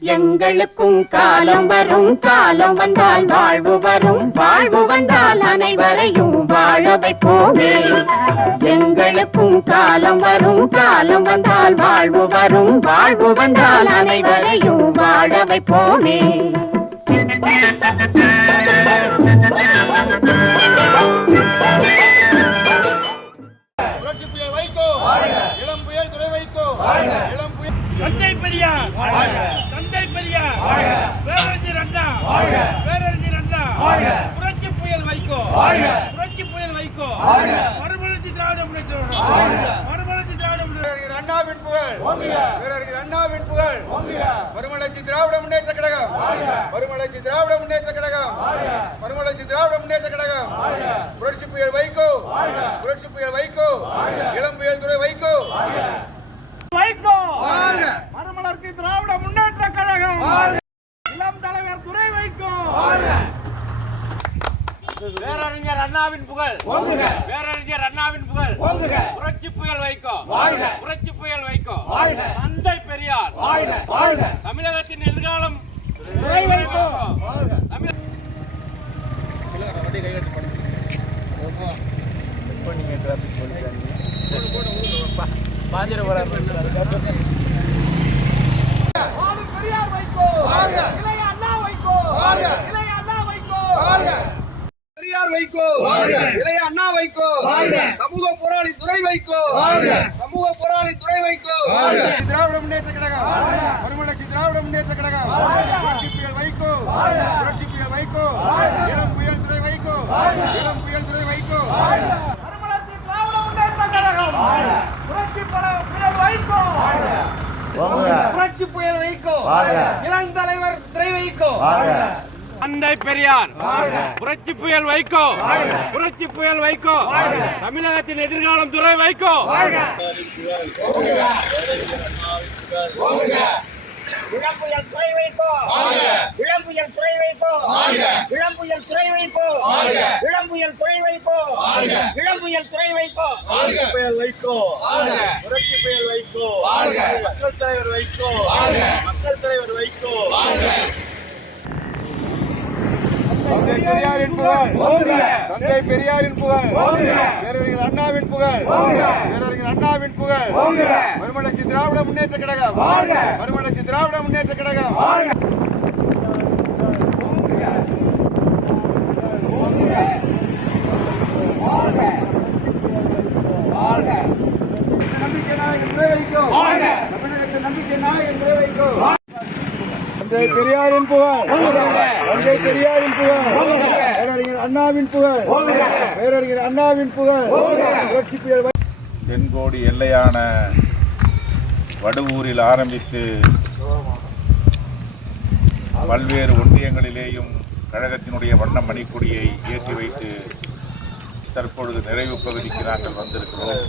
எங்களுக்கும் காலம் வரும் காலம் வந்தால் வாழ்வு வரும். வாழ்வு வந்தால் அனைவரையும் வாழ வைப்போமே. எங்களுக்கும் காலம் வரும் காலம் வந்தால் வாழ்வு வரும். வாழ்வு வந்தால் அனைவரையும் வாழ வைப்போமே. புரட்சி இளம் புயல் துறை வைக்கோ. இளம் தந்தை பெரியார். தந்தை பெரியார். பேரறிஞர் அண்ணா. பேரறிஞர் அண்ணா. புரட்சி புயல் வைகோ. புரட்சி புயல் வைகோ. மறுமலர்ச்சி திராவிட முன்னேற்ற கழகம். மறுமலர்ச்சி திராவிட முன்னேற்ற அண்ணாவின் புகழ். பேரறிஞர் அண்ணாவின் புகழ். மறுமலர்ச்சி திராவிட முன்னேற்ற கழகம். மறுமலர்ச்சி திராவிட முன்னேற்ற கழகம். மறுமலர்ச்சி திராவிட முன்னேற்ற கழகம். புரட்சி புயல் வைகோ. புரட்சி புயல் வைகோ. இளம் புயல் துறை வைகோ வைகோ மறுமலர்ச்சி திராவிட முன்னேற்ற கழகம் இளம் தலைவர் துறை வைகோ பேரறிஞர் அண்ணாவின் புகழ். பேரறிஞர் அண்ணாவின் புகழ். புரட்சி புயல் வைகோ. புரட்சி புயல் வைகோ. தந்தை பெரியார். தமிழகத்தின் எதிர்காலம் துறை வைகோ. தமிழக பெரியார் வைகோ இளைய அண்ணா வைகோ. இளைய அண்ணா வைகோ. பெரியார் வைகோ இளைய அண்ணா வைகோ சமூக போராளி துறை வைகோ சமூக போராளி துறை வைகோ திராவிட முன்னேற்ற கழகம் மறுமலர்ச்சி திராவிட முன்னேற்ற கழகம் புரட்சி புயல் வைகோ புரட்சி புயல் வைகோ இளம் புயல் துறை வைகோ இளம் புயல் துறை புரட்சி புயல் வைகோ புரட்சி புயல் வைகோ இளம் தலைவர் துறை வைகோ தந்தை பெரியார் புரட்சி புயல் வைகோ புரட்சி புயல் வைகோ தமிழகத்தின் எதிர்காலம் துறை வைகோ இளம்புயல் துறை வைக்கோ இளம்புயல் துறை வைக்கோ இளம்புயல் துறை வைக்கோ இளம்புயல் துறை வைக்கோ இளம்புயல் துறை வைக்கோ புயல் வைகோ புரட்சி புயல் வைகோ மக்கள் தலைவர் வைகோ மக்கள் தலைவர் வைகோ தந்தை பெரியாரின் புகழ். தந்தை பெரியாரின் புகழ். பேரறிஞர் அண்ணாவின் புகழ். பேரறிஞர் அண்ணாவின் புகழ். மறுமலர்ச்சி திராவிட முன்னேற்ற கழகம். மறுமலர்ச்சி திராவிட முன்னேற்ற கழகம் நம்பிக்கை நாயகன் துறை வைகோ தமிழகத்தின் நம்பிக்கை நாயகன் துறை வைகோ தந்தை பெரியாரின் புகழ். தந்தை பெரியாரின் புகழ். பேரறிஞர் அண்ணாவின் புகழ். பேரறிஞர் அண்ணாவின் புகழ். தென்கோடி எல்லையான வடுவூரில் ஆரம்பித்து பல்வேறு ஒன்றியங்களிலேயும் கழகத்தினுடைய வண்ண மணிக்கொடியை ஏற்றி வைத்து தற்பொழுது நிறைவு பகுதிக்கு நாங்கள் வந்திருக்கிறோம்.